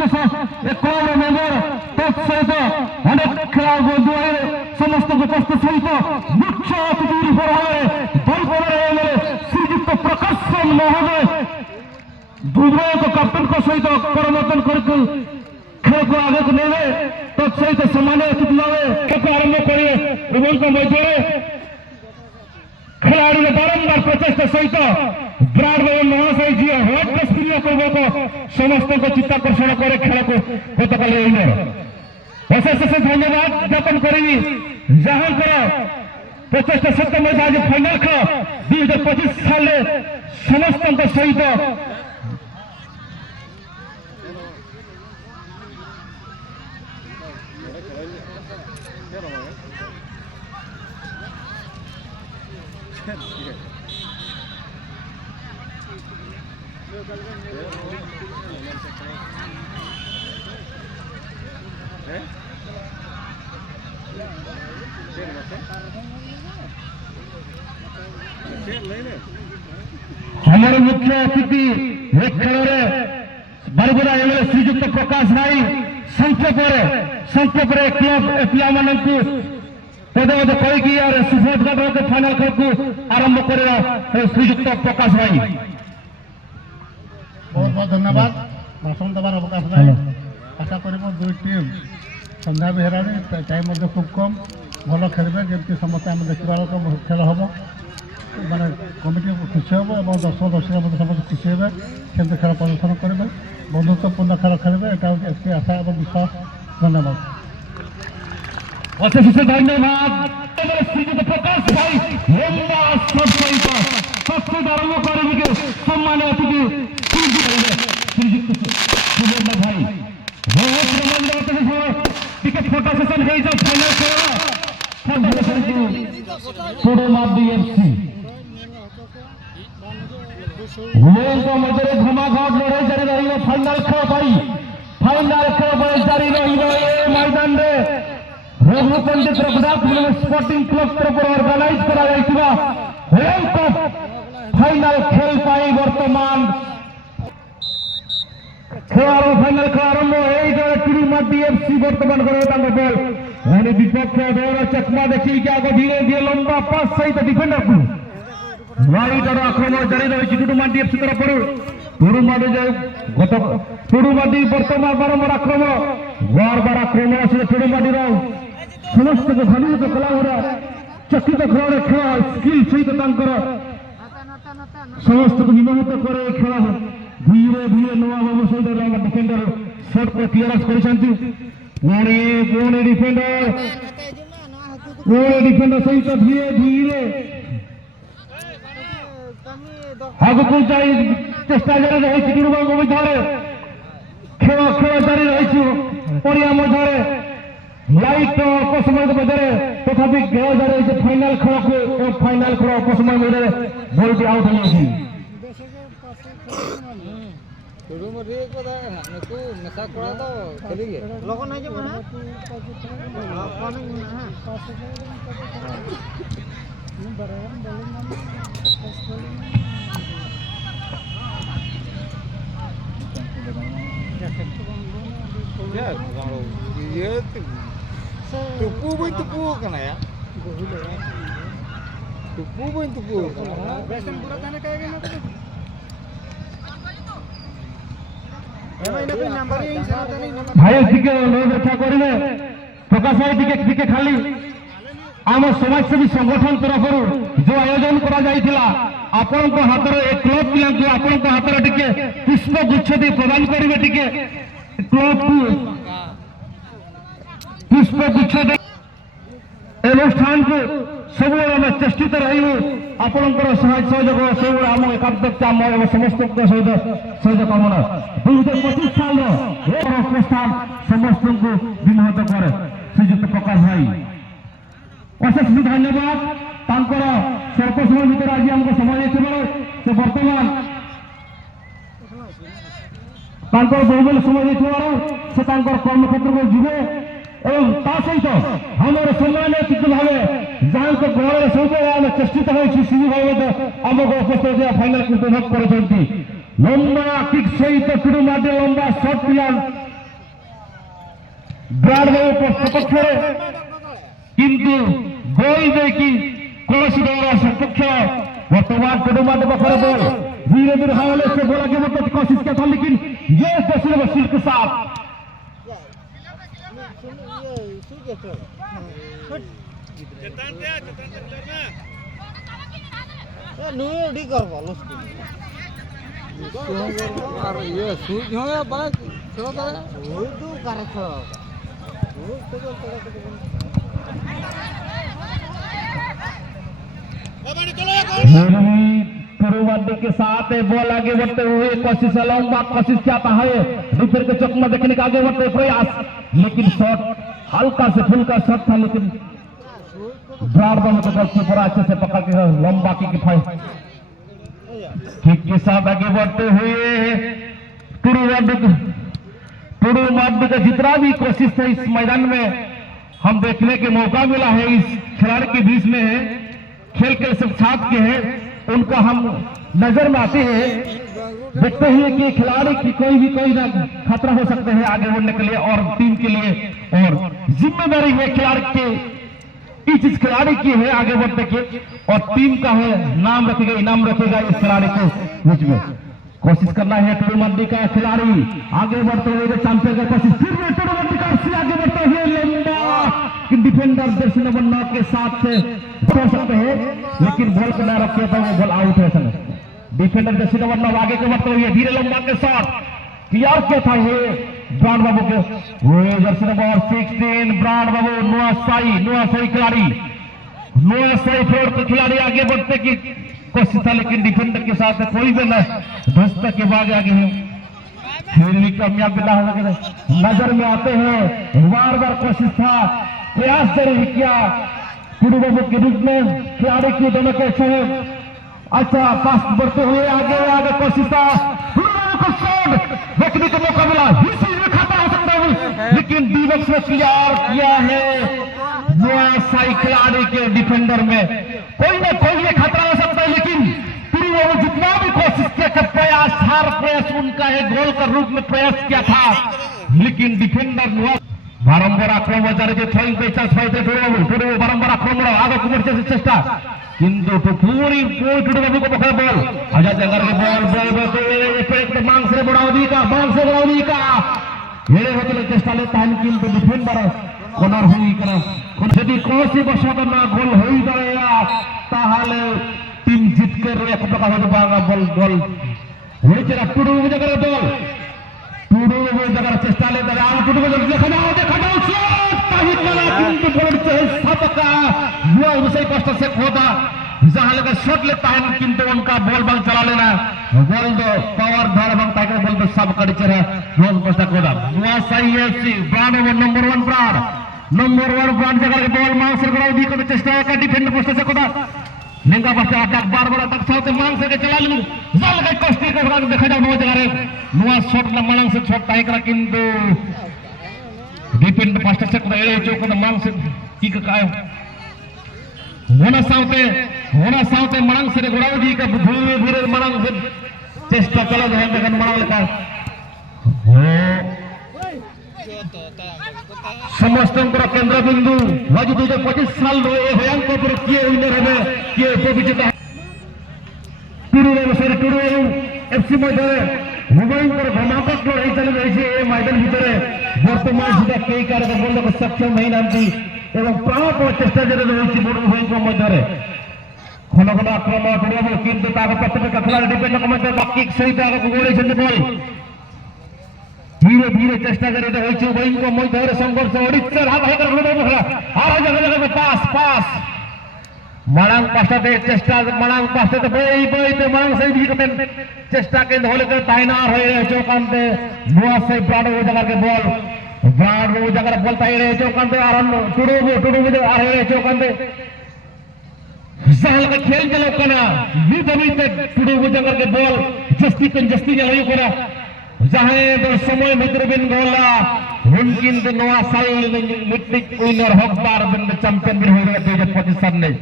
Club member তৎসহিত অনেক খেলা বন্ধুদের সমস্ত উপস্থিত সহিত মুখ্য অতিথির উপর হয়ে দলপরে শ্রীযুক্ত প্রকাশ মহোদয় দুর্বল ক্যাপ্টেনଙ୍କ সহিত করমর্দন করতে খেলକୁ ଆଗକୁ ନେବେ ତତ୍ସହିତ ସେମାନେ ଅତିଥି ଭାବେ ଖେଳକୁ ଆରମ୍ଭ କରିବେ ଉଭୟଙ୍କ ମଧ୍ୟରେ ଖେଳାଳିର ବାରମ୍ବାର ପ୍ରଚେଷ୍ଟା ସହିତ ବ୍ରାଡ୍ ମହାଶୟ ଯିଏ ହ୍ୱାଇଟ୍ ଡ୍ରେସ୍ ପିନ୍ଧିବା ପୂର୍ବକ ସମସ୍ତଙ୍କ ଚିତ୍ତାକର୍ଷଣ করে ଖେଳକୁ ଗତକାଲି ରହିବାର ଅଶେଷ ଅଶେଷ ଧନ୍ୟବାଦ ଜ୍ଞାପନ କରିବି ଯାହାଙ୍କର ପ୍ରଚେଷ୍ଟା ସତ୍ତ୍ୱେ ମଧ୍ୟ ଆଜି ଫାଇନାଲ ଖେଳ 2025 ସାଲରେ ସମସ୍ତଙ୍କ ସହିତ हमारे मुख्य अतिथि खेल बारिपदा एमएलए श्रीजुक्त प्रकाश भाई संक्षेप क्लब पिला मानू पदे पदे कहीकि सुफोध गढ़ फाइनाल खेल को आरंभ कर श्रीजुक्त प्रकाश भाई बहुत बहुत धन्यवाद भाषण देवार अवकाश नहीं आशा कर दुई टीम सन्ध्या बेहरा टाइम खूब कम भल खेलें जमी समस्त आम देखा खेल हम माने कमिटी खुशी हम और दर्शक दर्शक समस्त खुशी हे सेमती खेल प्रदर्शन करेंगे बंधुत्वपूर्ण खेल खेलेंगे यहाँ हूँ आशा और विश्वास धन्यवाद अशेष धन्यवाद श्रीजुक्त प्रकाश भाई आरंभ कर सम्मान अतिथि श्रीजुक्त सुबोध भाई टिके फोटो सेशन हो फाइनल मध्य घमाघट लड़ाई जारी रही फाइनाल खेल जारी रही मैदान में रघु पंडित रघुनाथ स्पोर्टिंग क्लब तरफ ऑर्गेनाइज करा फाइनाल खेल पाई वर्तमान खेल फाइनाल खेल आरंभ टीएफसी बर्तमान बल विपक्ष दौर चकमा देखिए आगे धीरे धीरे लंबा पास सहित डिफेंडर को वाइट और आक्रमण जारी रही टुडुमा टीएफसी तरफ टुडुमाडी गत टुडुमाडी बर्तमान बारंबार आक्रमण बार आक्रमण आस टुडुमाडी समस्त घनीभूत कला चकित खेल खेल स्किल सहित समस्त को विमोहित करे खेल धीरे धीरे नुआ बाबू सहित डिफेंडर शॉट को क्लियरेंस करछंती पुणी डिफेंडर सहित धीरे धीरे आगक जाई चेष्टा जारी रही टुडुमा मध्य खेल खेल जारी रही पड़िया मध्य लाइट अपसमय मध्य तथापि खेल जारी रही फाइनाल खेल को फाइनाल खेल अपसमय मध्य बॉल भी आउट हो tupu pun tupu kan ya tupu pun tupu besan bulan kayak gini भाई टिके रक्षा करेंगे प्रकाश भाई टिके खाली आम समाजसेवी संगठन तरफ जो आयोजन करा आपण हाथ क्लब पिला आपण हाथ टिके पुष्प गुच्छ प्रदान करेंगे टिके क्लब को पुष्प गुच्छ अनुष्ठान को सब चेष्टित रही आपंकर सहयोग सब आम एकांत आम समस्त सहित कामना 2025 साल प्रस्थान समस्त को विमोहित करे श्रीजुक्त प्रकाश भाई अशेष धन्यवाद स्वल्प समय भर आज आमको समय से बर्तमान बहुमूल्य समय से कर्मक्षेत्र को जीवे और सहित आमर सम्मान अतिथि भाव जहाँ गहल सब चेष्टित होती भाई आमको उपस्थित फाइनाल उपभोग कर লম্বা কিক সহিত টুডু মাঠে লম্বা শট প্লেয়ার ব্রাডবাবু সপক্ষে, কিন্তু গোল দেখি কলসি দেওয়ার সপক্ষ। বর্তমান টুডু माटे बखरे बॉल धीरे धीरे हवाले से बोला कि मतलब कोशिश किया था, लेकिन ये दसूर वसील के साथ के साथ बॉल आगे बढ़ते हुए कोशिश लंबा कोशिश चाहता है डिफेंडर के चौक में देखने का आगे बढ़ते प्रयास, लेकिन शॉट हल्का से फुल्का शॉट था, लेकिन ब्राडबाबू को गलती पर अच्छे से पकड़ के लंबा किक के साथ आगे बढ़ते हुए टुडू माड्डू का जितना भी कोशिश था इस मैदान में हम देखने के मौका मिला है, इस खिलाड़ी के बीच में है, खेल के सब साथ के हैं, उनका हम नजर में आते हैं, देखते हैं कि खिलाड़ी की कोई ना खतरा हो सकते हैं आगे बढ़ने के लिए और टीम के लिए, और जिम्मेदारी है खिलाड़ी के, इस खिलाड़ी की है आगे बढ़ने की, और टीम का है नाम रखेगा, इनाम रखेगा इस खिलाड़ी को बीच में। कोशिश करना है टुडू माड्डू का खिलाड़ी आगे बढ़ते हुए चैंपियन का कोशिश, फिर टुडू माड्डू का आगे बढ़ते हुए लंबा डिफेंडर जर्सी नंबर 9 के साथ से हो सकते हैं, लेकिन बॉल को न रखे तो वो बॉल आउट है। डिफेंडर जर्सी नंबर 9 आगे के बढ़ते हुए धीरे लंबा के साथ क्लियर किया था ये ब्राडबाबू के, वो जर्सी नंबर 16 ब्राडबाबू नुआसाई खिलाड़ी नुआसाई फोर्थ के खिलाड़ी आगे बढ़ते की कोशिश था, लेकिन डिफेंडर के साथ कोई भी न धस्त के बाद आगे है, फिर भी कामयाब नजर में आते हैं। बार बार कोशिश था, प्रयास जरूर किया टुडू बाबू के रूप में खिलाड़ी की दोनों के अच्छा पास बढ़ते हुए आगे कोशिश था, टुडू बाबू को शॉट देखने को मौका मिला, में खाता हो सकता है, लेकिन डीबक्स में क्लियर किया है नुआसाई खिलाड़ी के डिफेंडर में, कोई ना कोई ये खतरा हो सकता है, लेकिन टुडू बाबू जितना भी कोशिश किया प्रयास हर प्रयास उनका है, गोल का रूप में प्रयास किया था, लेकिन डिफेंडर बारंबार आक्रमण जारी थ्रोइंग पे चांस पाइते टुडू बारंबार आक्रमण आगे कुमड़े चेष्टा, किंतु पूरी टुडू बाबू को पकड़ बॉल आजाद जंगर के बॉल मांग से बढ़ाओ दी का हेरे होते चेष्टा लेता है, किंतु डिफेंडर कॉर्नर हुई करा यदि कोई बसत ना गोल हो जाएगा ताहले टीम जीत कर एक प्रकार होते पाएगा बॉल टुडू जगह बॉल टुडू जगह चेष्टा लेता है टुडू देखा जाओ किंतु बॉल सबका विषय कष्ट से खोदा जहां लगा शॉट लेता है, किंतु उनका बॉल बल चला लेना बॉल दो पावर धार बनता है बॉल तो सब कड़ी चढ़ा रोज कष्ट खोदा नुआसाई एफसी ब्रांड नंबर 1 ब्रांड जगह बॉल मांग से कराओ दी को चेष्टा का डिफेंड पोस्ट से खोदा लिंगा बस अटैक बार अटैक चाहते मांग से चला लू जाल का कष्ट का देखा जाओ नो जगह नुआ शॉट ना मांग से शॉट ताई करा, किंतु डिफेंड फास्ट से को एड़े चौक ना मांग से की का होना साउते मांग से गोड़ाओ दी का धीरे धीरे मांग से चेष्टा चला है देखन मांग का समस्त केंद्र बिंदु आज 2025 साल भयंकर किए विनर है किए उपविजेता टुडू एफसी मैदान भयंकर घमापक लड़ाई चली रही है मैदान भीतर बर्तमान सुधा कई कार्य बंद सक्षम नहीं नांती एवं प्राण चेष्टा जारी रही भयंकर मध्य घन घन आक्रमण कर किंतु प्रत्येक खेला डिफेंड बाकी सहित आगे गोड़े बॉल धीरे धीरे चेष्टा जारी रही भयंकर मध्य संघर्ष ओडिशार पास मांग पास्टाते चेष्टा मांग पास्टाते बईते मांग सही चेष्टा के ताइनार चौकानते नुआसाई ब्राडबाबू जगह के बॉल ताई रहे चौकानते टुडू चौकानते जहां लगा खेल चलो कना टुडू जगह के बॉल जस्ती जलाई करा जहां दो समय मित्र बिन गोला उनकिन नुआसाई मिट्रिक विनर हकदार बिन चैंपियन बिन हो गए 2025 साल में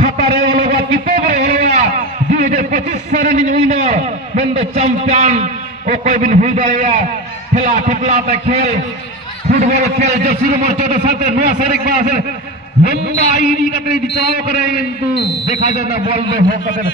খাতারে হলো বা কিতাবে হলো 2025 সালের উইনার মেন দ্য চ্যাম্পিয়ন ও কয়বিন হুই দাঁড়িয়া খেলা খেপলাতে খেল ফুটবল খেল জসির মর্যাদার সাথে নয়া শারীরিক আছে লম্বা আইডি কাতে চাও করে কিন্তু দেখা যায় না বল में हो कदर